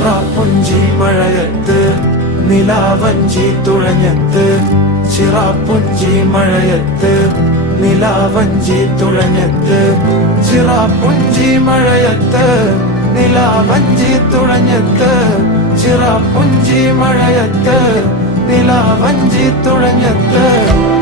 ചിറാപ്പുഞ്ചി മഴയത്ത് നിലാവഞ്ചി തുഴഞ്ഞത്ത്, ചിറാപ്പുഞ്ചി മഴയത്ത് നിലാവഞ്ചി തുഴഞ്ഞത്ത്, ചിറാപ്പുഞ്ചി മഴയത്ത് നിലാവഞ്ചി തുഴഞ്ഞത്ത്, ചിറാപ്പുഞ്ചി മഴയത്ത് നിലാവഞ്ചി തുഴഞ്ഞത്ത്.